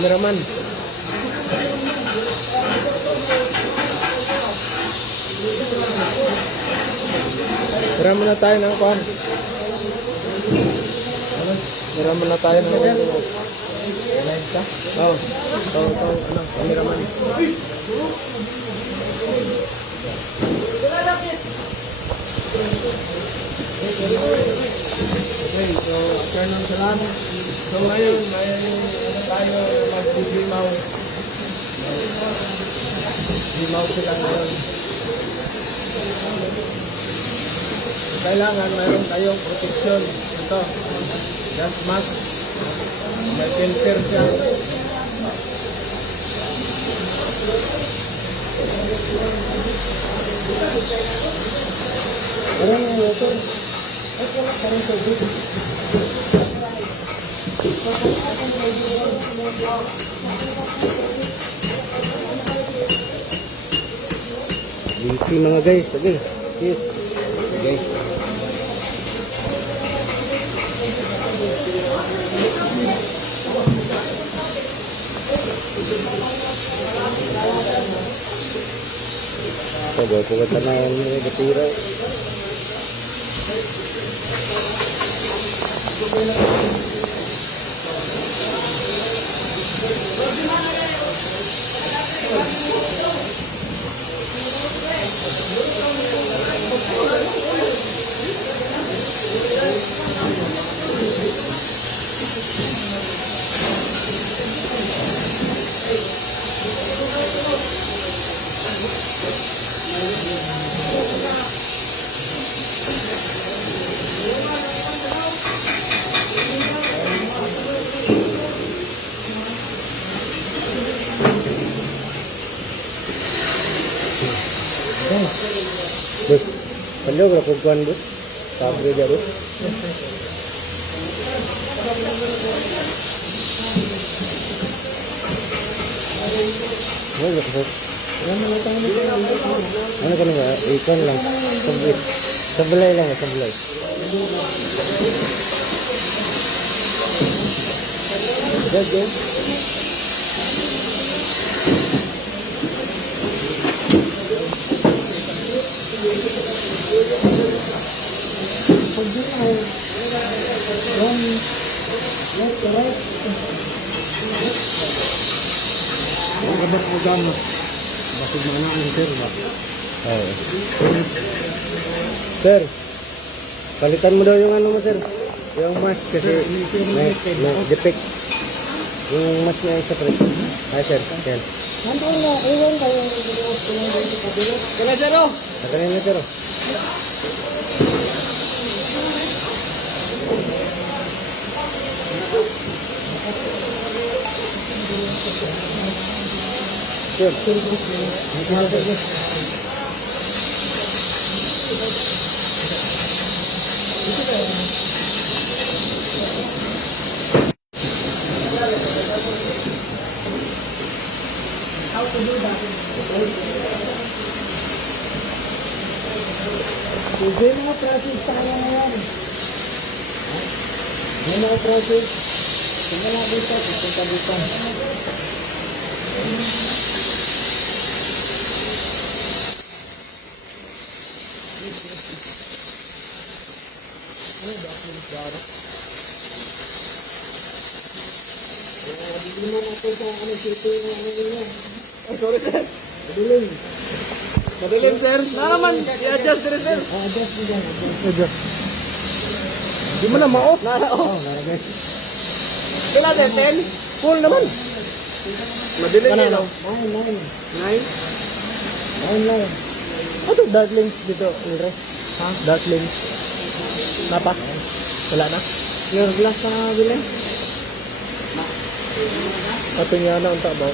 Cameraman. Tira muna tayo ng kwan. Tira muna tayo ng live ka? Oo. Ano, cameraman. Okay, so afternoon sa lahat. So ngayon, may tayo mag-limaw. Limaw sila ngayon. Kailangan mayroon tayong protection. Ito, gas mask. May filter siya. Parang motor. Ay, wala parang tubig. Busy mga guys. Okay. Yes. Okay. Coba ko tanah ni betira. Bos, kalau berapa kuan bos? Pabrik baru. Oh, betul. Ano ka na ikan lang. Sablay lang, sablay. Jadi. Dapat magama. Bakit mana ang sir ba? Sir, palitan mo daw yung ano mo sir. Yung mask kasi may defect. Yung mask niya isa pre. Ay sir, yan. Nandun na, iwan kayo yung video ko yung dito sa bilo. Kaya sir oh. Kaya na sir oh. Sir, How to do that? Hindi mga process sa kanya ngayon. Hindi mga process. Tingnan dito, pupunta dito. Hindi mo natin sa ano dito yung ano nila. Oh, sorry sir. Madilim. Madilim sir. Na naman, i-adjust rin sir. Adjust mo dyan. Adjust. Di mo na ma-off. Oo, naragay. Kailan sir, 10? Full naman. Madilim yun oh. 9. 9? 9. Ano dark lens dito, Ulre? Ha? Dark lens. Napa? Wala na? Clear glass na bilhin. Ato niya na unta ba?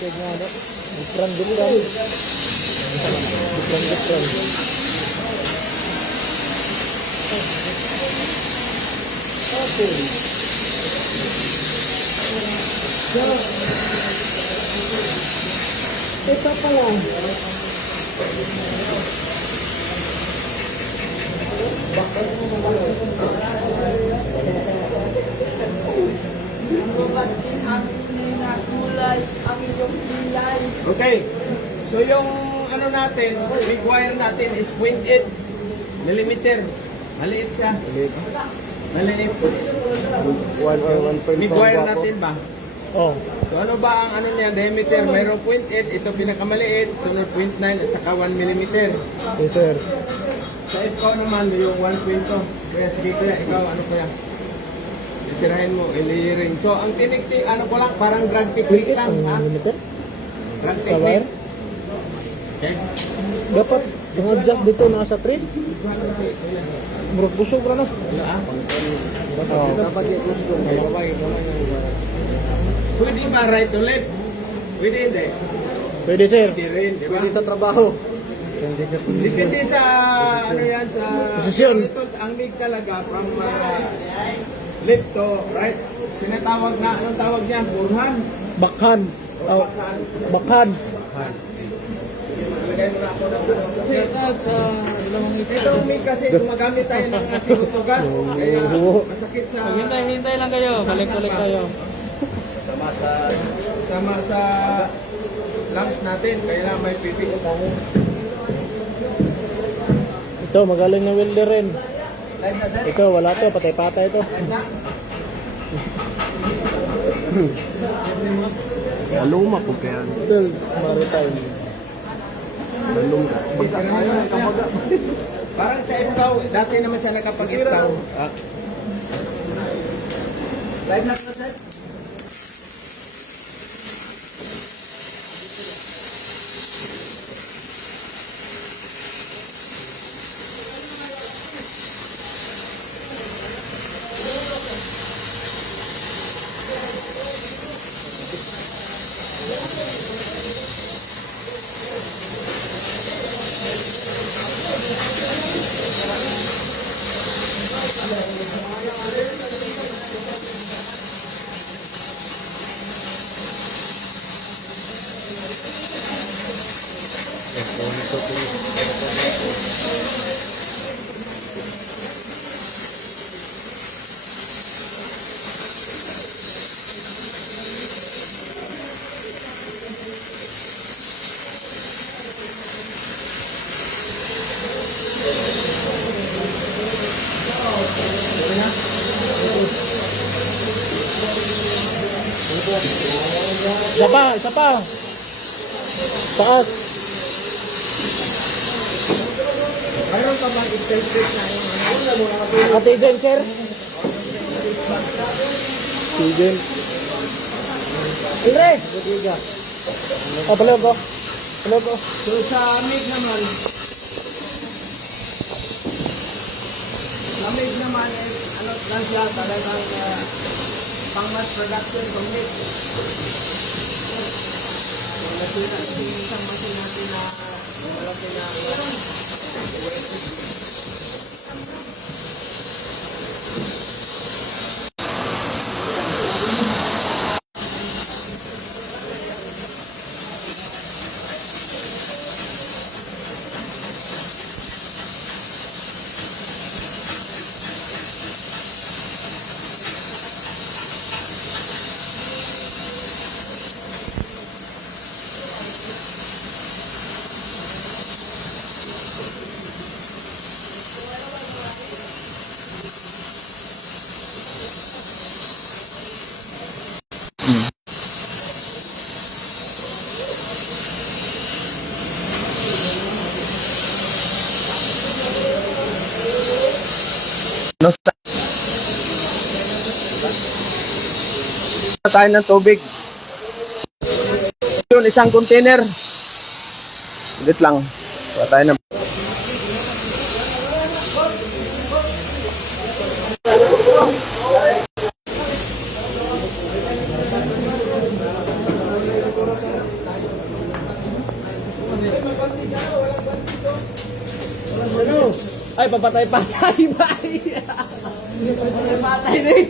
Kapatid nga ano. Different. Okay. So, ito pala. Okay. So yung ano natin, big wire natin is 0.8 millimeter. Maliit siya. Maliit. 1 or 1.5 Big wire ba po? natin ba? Oh. So ano ba ang ano niya, diameter? Mayroong 0.8, ito pinakamaliit, sunod 0.9 at saka 1 millimeter. Yes, sir. Sa ikaw naman, yung 1.2. Kaya sige kuya, ikaw ano kuya? Itirahin mo, iliring. So ang tinik-tik, ano ko lang, parang drag technique lang. Ha? Millimeter? Drag Sa wire? technique. Okay? Dapat yung adjust dito nasa 3. Murag busog ra no. Ano ah? Dapat yung gusto. Pwede ba right to left? Pwede hindi. Pwede, sir. Hindi rin, di ba? Pwede sa trabaho. Hindi sa Depende sa ano yan sa Posisyon. Ito ang mig talaga from left to right. Tinatawag na anong tawag niyan? Burhan. Bakhan. Oh, bakhan. Lagay mo na ako ng kasi ito mig kasi gumagamit tayo ng sinutugas kaya masakit sa Hintay lang kayo. Balik-balik kayo. sama sa lungs natin kaya may pipi. Ito, magaling na welder rin. Ikaw, wala to. Patay-patay to. Maluma po kaya. Ito, maritime. Maluma. Parang sa ikaw, dati naman siya nakapag-ikaw. Live na ka, sir? Isa pa, isa pa. Taas. Mayroon ka bang extension na Ate Jen, sir. Jen. Ilre. Oh, pala ko. Pala ko. So sa MIG naman, ano lang siya talagang pang mass production ng MIG. So nakita kasi isang machine natin na malaki na tayo ng tubig. Yun, isang container. Ulit lang. Wala tayo ng Ano? Ay, papatay-patay, bay! Papatay-patay din!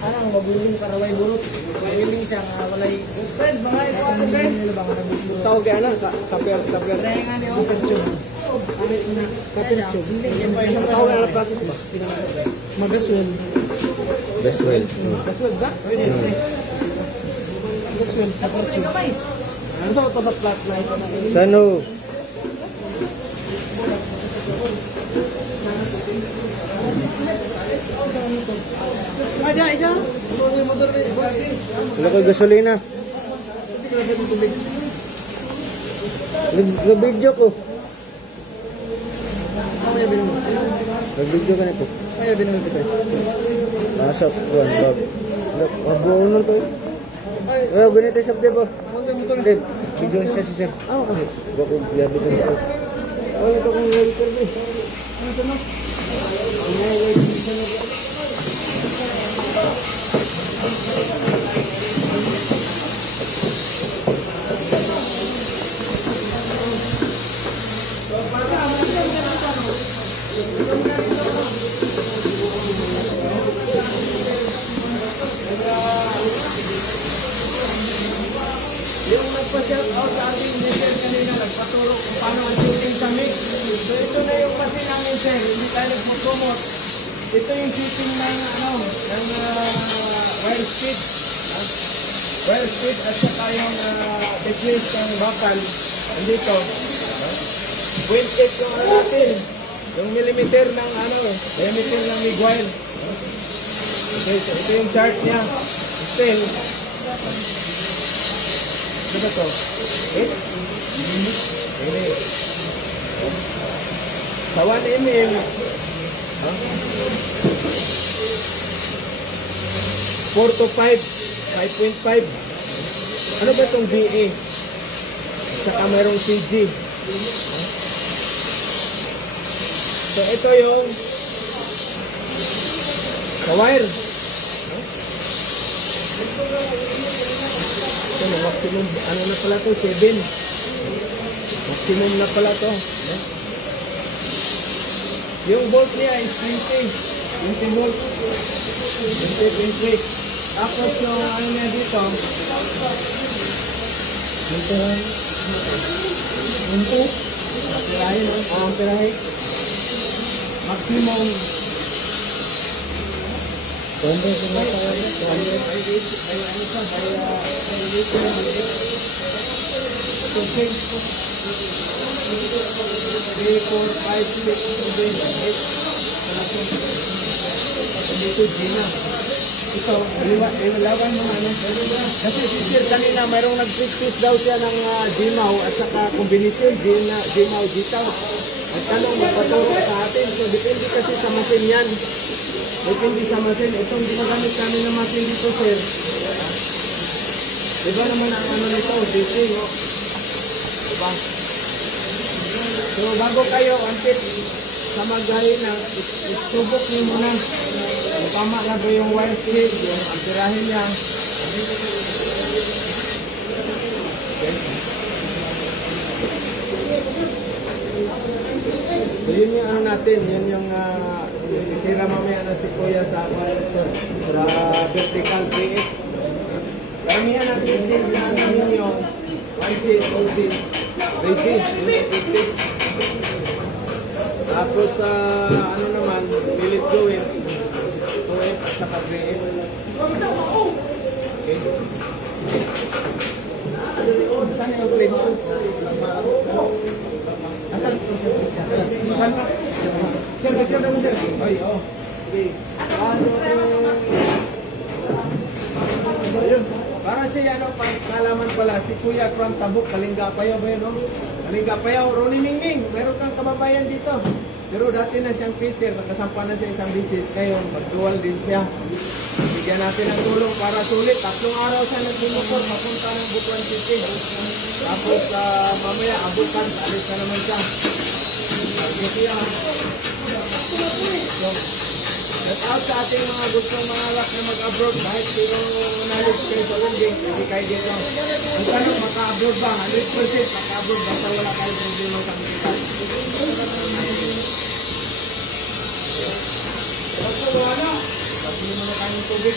Parang mabuling karaway burot. Mabuling siya walay. Fred, mga ito ano, Fred? Tawag kaya na, kapir. Kaya nga niyo kapatsyog. Kapatsyog. Tawag na lang pati ba? Magaswel. Best well. Kaswag ba? Magaswel. Kapatsyog. Ano to sa flat na ito na? Sano? Ay, dyan. Motor na yung basi. Wala ko gasolina. Nag-video ko. Kaya binili mo. Nag-video ka nito. Kaya binili mo ito. Nasa kuwan, bab. Mabuo nun to eh. Ay, Ganito sa debo. ano sa motor na? Hindi, video siya si sir. Ah, okay. Bako yabi sa motor. Ano ito kung welcome mo? Ano ito mo? Yung nagpa-shout out sa ating engineer kanina, nagpaturo kung paano ang shooting sa mix. So ito na yung machine namin, sir. Hindi tayo nagpo-promote. Ito yung shooting ng wire speed. Wire speed at saka yung decrease ng bakal. Andito. 0.8 yung natin. Yung millimeter ng diameter ng miguel. Okay, so ito yung chart niya. Still, ano ba ito? 8? Hindi. Sa 1 ml, 4 to 5, 5.5. Ano ba itong BA? Saka mayroong CG. So ito yung sa wire. Ito na maximum, ano na pala to, 7. Maximum na pala to. Yung volt niya is 20 volt. 20. Tapos yung ano niya dito, amperahe. Maximum 3, 4, 5, 6, 7, 8. Dito, Gina. Ito, ilawan mo ano. Kasi si Sir kanina, mayroong nag-practice daw siya ng Gimaw at saka combination, Gimaw, Gitaw. At tanong, magpaturo sa atin. So, depende kasi sa machine yan. Depende sa machine. Itong ginagamit namin ng machine dito, Sir. Diba naman ang ano nito, dating, no? Diba? So, bago kayo, until sa mag-gahina, isubok niyo muna. Kung tama na ba yung wire speed, yung amperahe niya. Okay. So, yun yung ano natin, yun yung itira mamaya na si Kuya sa vertical PX. Karamihan natin din sa ano yung 1C, 2C, 3C, yung 8 Tapos sa ano naman, pilit gawin, 2F at saka 3F. Okay. Saan yung plate? Asan? Saan? Sir, picture naman sir. Ay, oo. Okay. Ayun. Para si ano, kalaman pala, si Kuya from Tabuk, Kalingapayaw ba yun, no? Kalingapayaw, Ronnie Mingming, meron kang kababayan dito. Pero dati na siyang Peter, nakasampa na siya isang bisis, ngayon, mag-dual din siya. Bigyan natin ng tulong para sulit. 3 araw siya nag-motor, papunta ng Butuan City. Tapos mamaya abutan, alis na naman siya. Sige siya. So, shout out sa ating mga gustong mga anak na mag-abroad kahit sino nalit kayo sa welding, hindi kayo dito. Ang tanong, maka-abroad ba? 100% maka-abroad basta wala kayo problema sa kapital. Basta wala na. Kasi mo na kayong tubig.